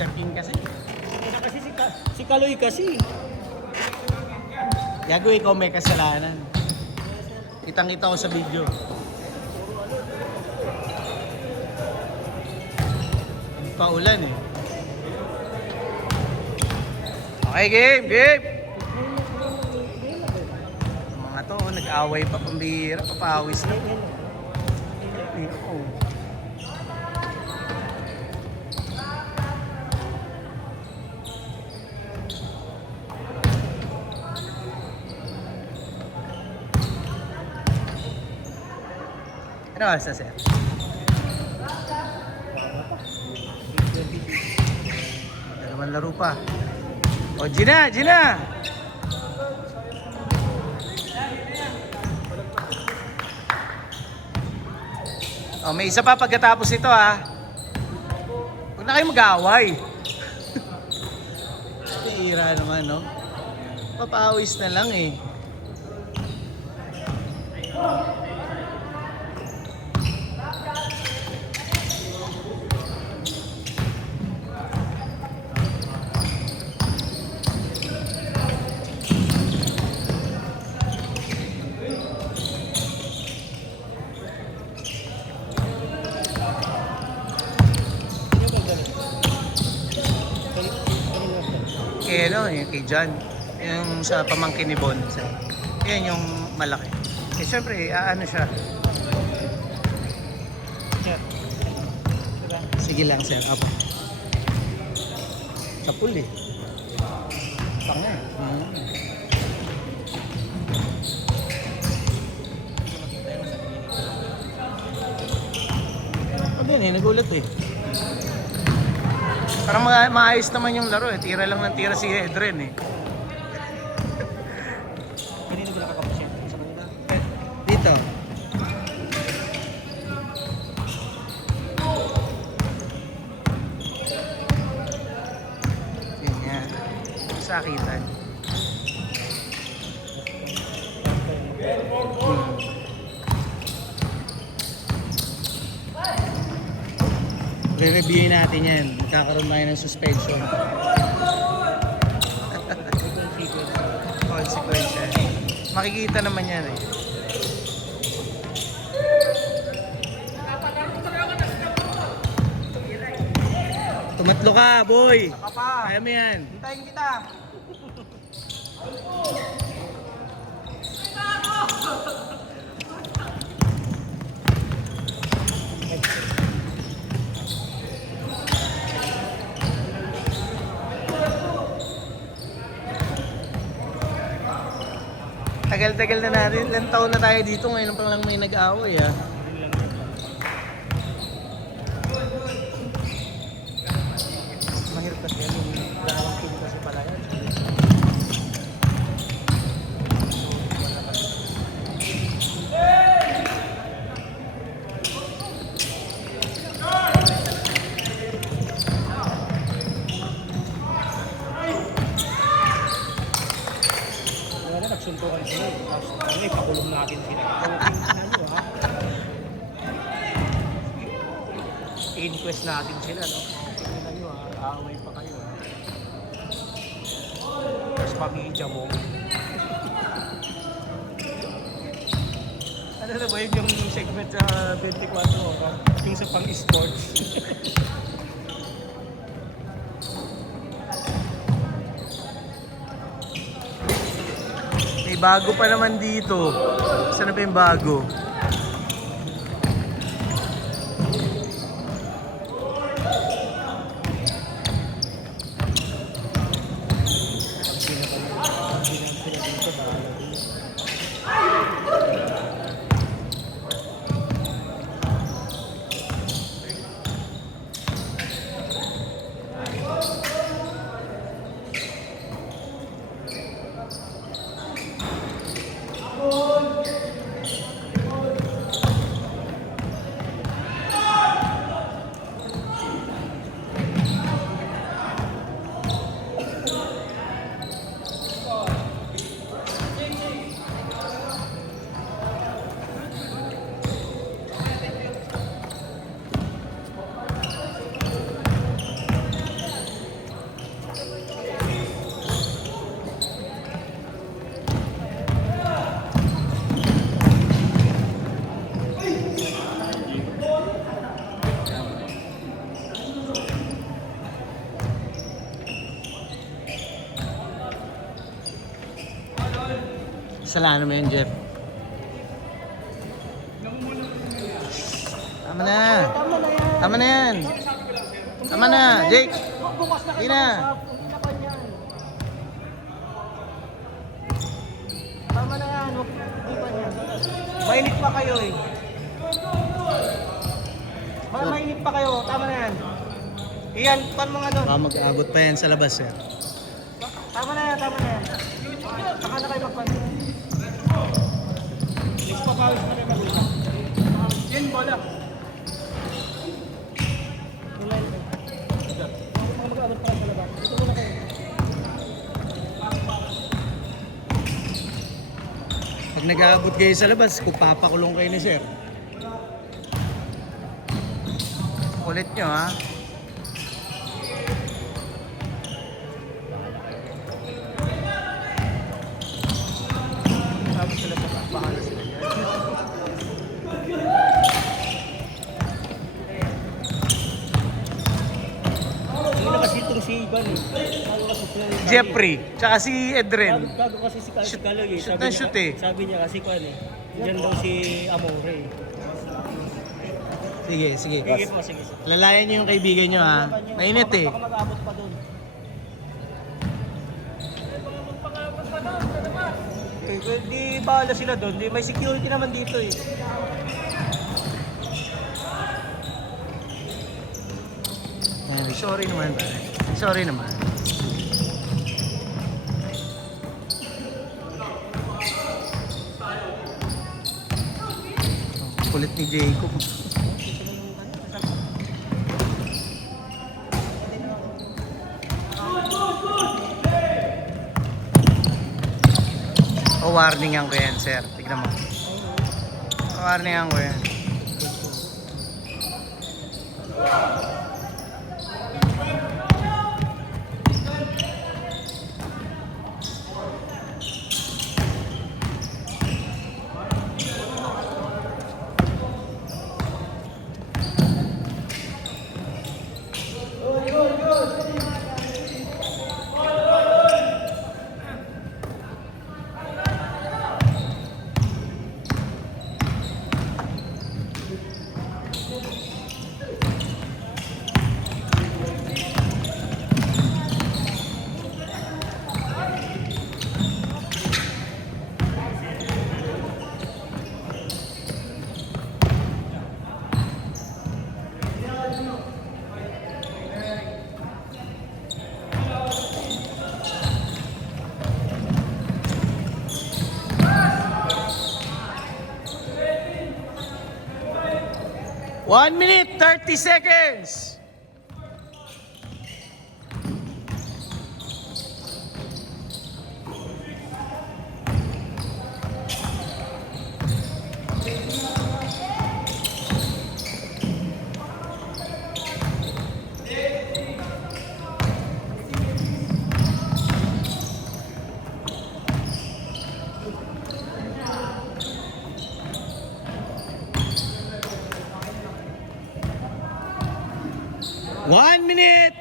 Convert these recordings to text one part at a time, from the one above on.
Sir King kasi. Kasi si Kaloy kasi. Yago, ikaw may kasalanan. Kitang-kita ko sa video. Paulan eh. Okay, game! Mga to, nag-away pa, pambihira, papawis na. Oh. Ano oras na, sir? Dalawang laro pa. O, Gina! O, may isa pa pagkatapos ito, ha. Huwag na kayo mag-away. Tira naman, no? Papawis na lang, eh. Kay ano, yung kay John, yung sa pamangkin ni Bon. Yan yung malaki. Eh syempre, ano siya. Sige lang, sir. Apo. Kapul eh. Panga eh. Ano yan eh, nagulat eh. Parang maayos naman yung laro eh. Tira lang ng tira si Edren eh. Kanina ba nakakapos yan sa kanila? Dito. Ganyan. Sakitan. Re-reviewin natin yan. Magkakaroon tayo ng suspension. Consequential. Makikita naman yan eh. Tumatlo ka, boy! Saka pa. Kaya mo yan. Hintayin kita. Tagal-tagal na natin. Ilang taon na tayo dito. Ngayon pa lang may nag-away ah. Mahirap kasi yan yung dalawang team kasi pala yan. Kaya nagsuntukan sila eh. Tapos ano eh, pakulong natin sila. Ano ha? I-inquest natin sila, no? Tingnan nyo ha, aaway pa kayo ha. Tapos pamilya mo. Ano na ba yun yung segment sa 24 oras? Yung sa pang-sports. May bago pa naman dito. Saan na ba yung bago? Kasalanan mo yun, Jeff. Tama na. Tama na yan. Tama na yan. Tama na, Jake. Bukas na kayo Hindi na. mag-usap. Hindi na pa yan. Tama na yan. Hindi pa yan. Mainit pa kayo eh. Mainit pa kayo. Tama na yan. Iyan, paano mga doon? Baka mag-aabot pa yan sa labas, eh. Tama na yan, tama na yan. Saka na kayo magpansin. Next pa pawis na rin mag-usap. Yan, bola. Mag-aabot pa rin sa labas. Ito muna kayo. Pag nag-aabot kayo sa labas, kung papakulong kayo ni sir. Kulit nyo, ha? Sabi sila sa bahala sila dyan. Hindi na kasi itong si Ivan eh. Bago kasi sila. Jeffrey, tsaka si Edren. Bago kasi si Shoot- Kaloy eh. shoot na shoot eh. Sabi niya kasi kwan eh. Diyan daw si Amore eh. Sige, sige. Sige po, sige. Lalayan nyo yung kaibigan nyo, ha? Mainit, eh. Baka mag-abot pa doon. Okay, di bahala sila doon. Di, may security naman dito eh. Ayan, sorry naman, pare. Sorry naman. Kulit ni Jacob. O, warningan ko yan, sir. Tignan mo. Warningan ko yan. One minute, 30 seconds. One minute.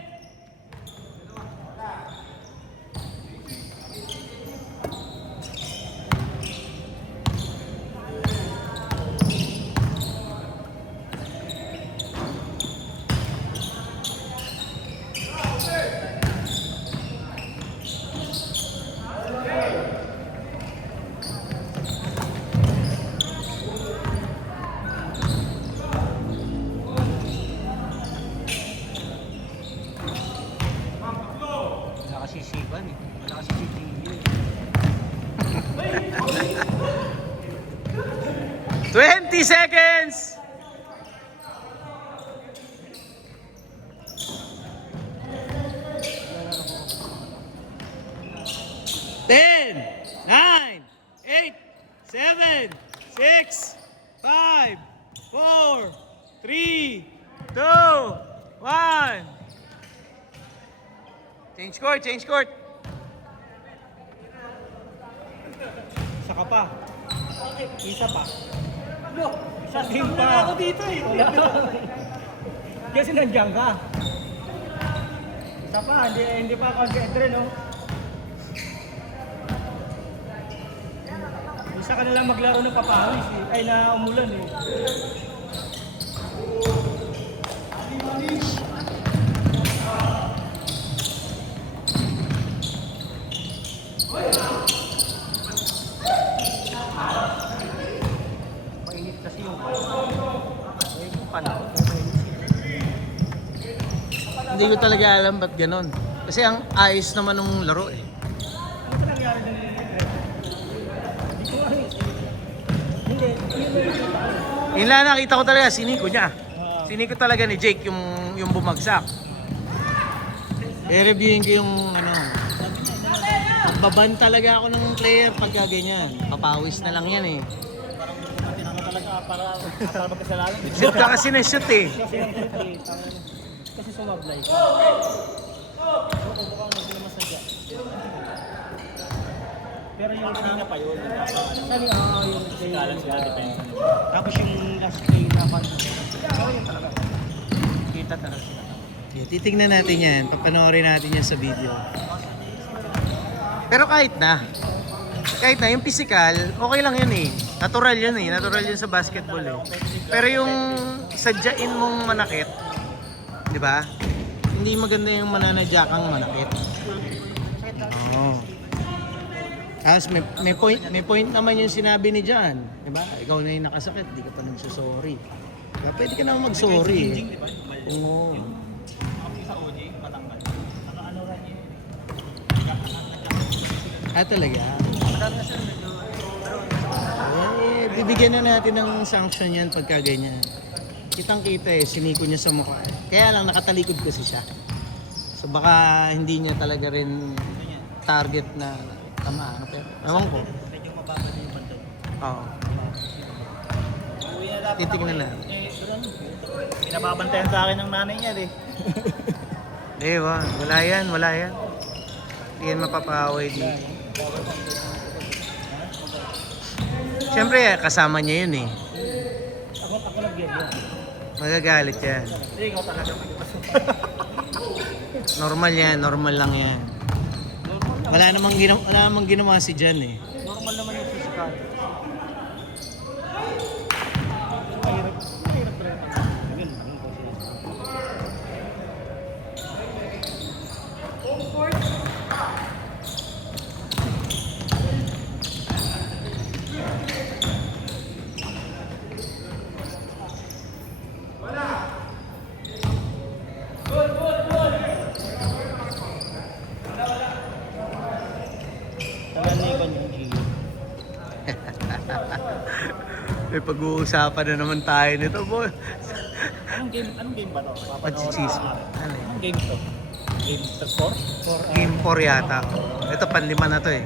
Wala kasi si Ivan eh. Wala kasi si Gio eh. 20 seconds. Ten, 9, 8, 7, 6, 5, 4, 3, 2, 1. Change court, change court. Isa ka pa. Isa pa. Look, isa din pa. Wala ako dito eh. Kasi nandiyan ka. Isa pa, hindi pa concentrate no? Isa ka na lang maglaro ng papawis eh. Ay, na umulan eh. Mainit kasi yung panahon. Hindi ko talaga alam ba't ganon. Kasi ang ayos naman ng laro eh. Ano ba nangyari dun? Hindi ko alam. Hindi, yun na yung Yun lang nakita ko talaga, siniko niya. Ah. Siniko talaga ni Jake yung bumagsak. I-reviewin ko yung ano. Magbaban talaga ako ng player pagka ganyan. Papawis na lang yan eh. Ako talaga para magkasalanan. Shoot ka kasi na shoot eh. Kasi ang trip eh, kasi sumablay ka. Ako baka hindi naman sadya. Pero yung kanina pa yun, yung kalan sila depensa. Tapos yung last play dapat. Pero yun talaga. Kita talaga sila. Okay, titignan natin yan. Papanoorin natin yan sa video. Pero kahit na, yung physical, okay lang yun eh. Natural yun eh. Natural yun sa basketball eh. Pero yung sadyain mong manakit, di ba? Hindi maganda yung mananadya kang manakit. Oo. Tapos may point naman yung sinabi ni John. Di ba? Ikaw na yung nakasakit, di ka pa nagsasorry. Diba? Pwede ka naman mag-sorry eh. Oo. Ah, talaga? Eh, bibigyan na natin ng sanction yan pagka ganyan. Kitang-kita eh, siniko niya sa mukha. Kaya lang nakatalikod kasi siya. So baka hindi niya talaga rin target na tamaan. Pero ewan ko. Medyo mababa na yung bantay. Oo. Titignan na. Pinababantayan sa akin ng nanay niya eh. Wala yan, wala yan. Hindi yan mapapaway dito. Siyempre, kasama niya yun eh. Ako nag-get yun. Magagalit yan. Hindi, ikaw talaga Normal yan, normal lang yan. Wala namang ginawa si Jan eh. normal naman yung physical. Mahirap talaga. Yun, tagal na iba yung G. May pag-uusapan na naman tayo nito, boy. Anong game ba to? Pag-chismis. Ano eh? Anong game to? Game 4? Game 4 yata. Ito, panlima na to eh.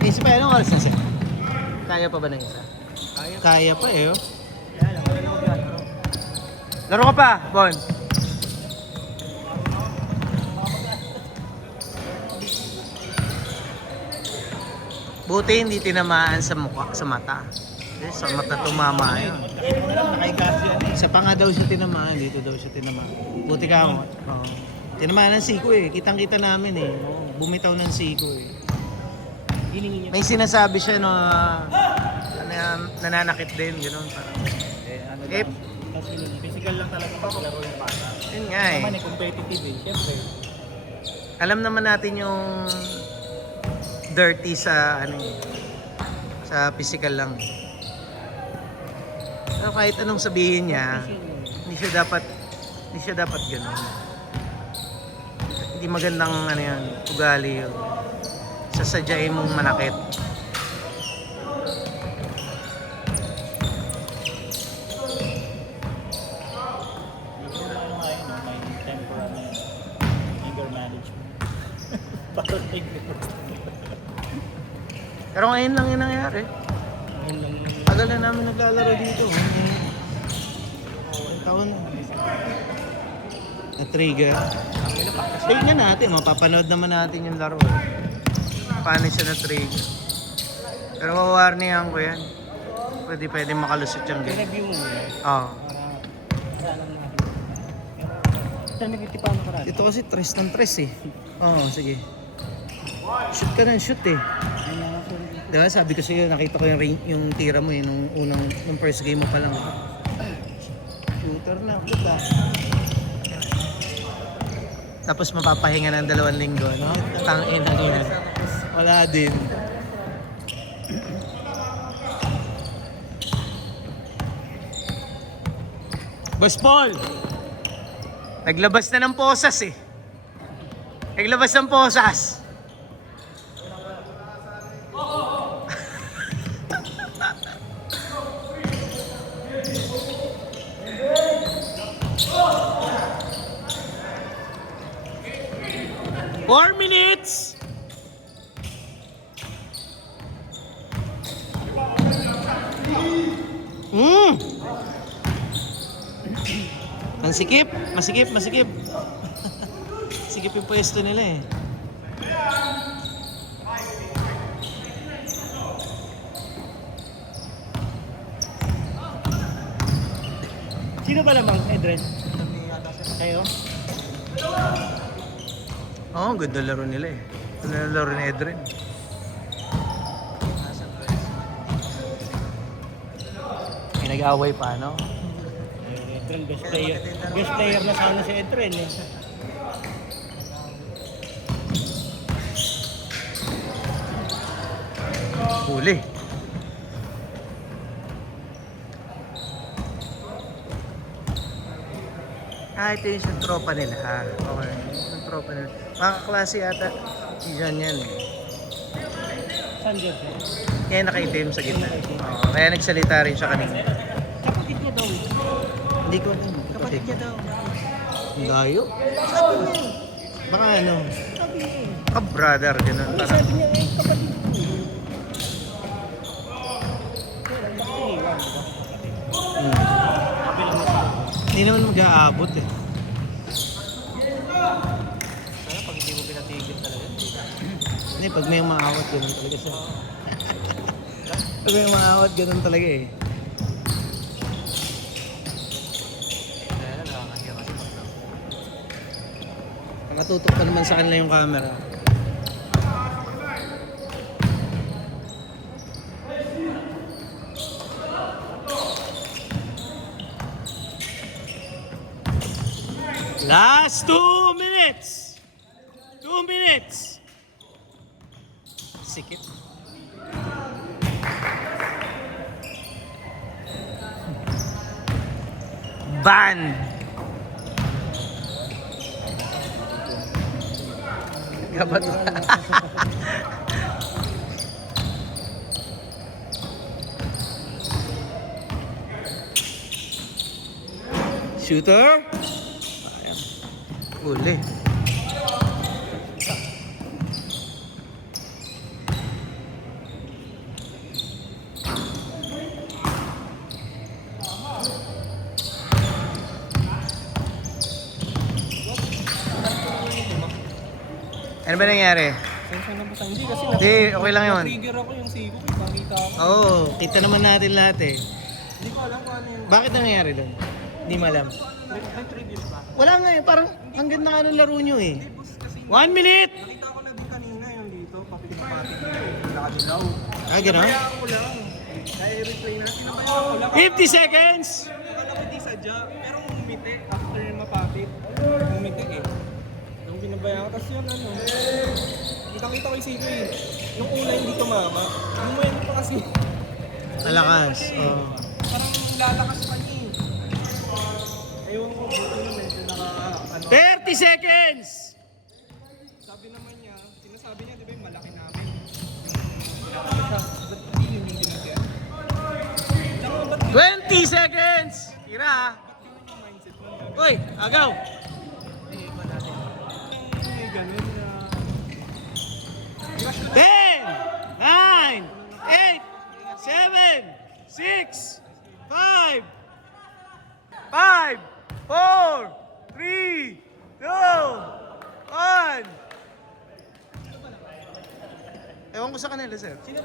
Isip pa, anong oras na siya? Kaya pa ba ng isa? Kaya pa eh, oh. Kaya lang, wala lang yan. Laro ka pa, Bon. Buti hindi tinamaan sa mukha, sa mata. Eh, sa mata tumama yun. Nakaigas yan eh. Sa pa nga daw siya tinamaan, dito daw siya tinamaan. Buti ka mo. Oo. Tinamaan ng siko eh. Kitang-kita namin eh. Oo, bumitaw ng siko eh. Hiningi niya. May sinasabi siya no, na nananakit din, gano'n. Parang, Ano eh, lang. Kasi physical lang talaga pag laro yung bata. yun nga eh. Naman eh, competitive eh. Siyempre. Alam naman natin yung dirty sa ano eh, sa physical lang. Pero kahit anong sabihin niya, hindi siya dapat gano'n. Hindi magandang ano yan, ugali yun. Sasadyain mong manakit. May temporary anger management. Parang Pero ngayon lang yung nangyari. yun lang yung Tagal na namin naglalaro dito. Taon na. Na-trigger. Tignan natin, mapapanood naman natin yung laro. Paano siya na-trigger. Pero mawarningan ko yan. Pwede makalusot yung game. review mo. Oo. Para lang natin. Pero may kitipan mo karami. Ito kasi tres eh. Oo, sige. Shoot ka ng shoot eh. Ayun na lang. Diba, sabi ko sa'yo, nakita ko yung tira mo nung first game mo pa lang. Shooter na, ulit ah. Tapos mapapahinga ng 2 linggo, no? Tangin na yun. Wala din. Boss Paul! Naglabas na ng posas eh. Naglabas ng posas. Four minutes! Masikip, masikip. Sikip yung pwesto nila eh. Sino ba lamang, Edren? Kayo? Oo, oh, good na laro nila eh. Good na laro ni Edrin. May nag-away pa, no? Edren, best player. Best player na sana si Edren eh. Huli. Ito yung tropa nila. Okay. Yung tropa nila. Mga kaklase ata. Si John yan eh. Saan dyan? Kaya nakaitim sa gitna. Oo, kaya nagsalita rin siya kanina. Kapatid niya daw. Hindi ko alam. Kapatid niya daw. Ang layo. Sabi niya. Baka ano. Sabi niya. Ka-brother. Ganun. Ay, Parang. sabi niya eh, kapatid ko. Kaya lang, bakit iniwan, di ba? Sabi lang na. Hindi naman mag-aabot eh. Sana pag hindi mo pinatigil talaga. Hindi, pag may umaawat, ganun talaga siya. Pag may umaawat, ganun talaga eh. Nakatutok pa naman sa kanila yung camera. Last 2 minutes! 2 minutes! Sikip. Ban! Kabat. Shooter? Ayan. Uli. Ano ba nangyari? Sensya na ba sa hindi kasi Hindi, okay lang yun. trigger ako yung sigo ko, nakita ako. Oo, kita naman natin lahat eh. Hindi ko alam kung ano yun. Bakit nangyari doon? Hindi mo alam. May trigger ba? Wala nga eh, parang hanggang na anong laro nyo eh. Hindi, boss, kasi 1 minute! nakita ko na din kanina yung dito, papit-papit dito, nakadilaw. Ah, gano'n? Nabayaan ko lang. Kaya i-replay natin, nabayaan ko lang. 50 seconds! Akala ko di sadya, pero umiti after yung mapapit. Umiti eh. Nung binabayaan ko, tapos yun ano. Kitang-kita ko yung sigo eh. Nung una hindi tumama. Nung mo pa kasi. Malakas. Kasi Oh. parang lalakas pa niya eh. Ewan ko, buti na medyo ano. 30 seconds! Sabi naman niya, sinasabi niya, di ba yung malaki namin? Ba't hindi yun yung dinagyan? Tsaka ba't 20 seconds! Tira ha. yun yung mindset mo? Uy, agaw! Hindi ba natin? May ganun na... 10, 9, 8, 7, 6, 5, 5, 4, 3, 2, 1. Ewan ko sa kanila, sir.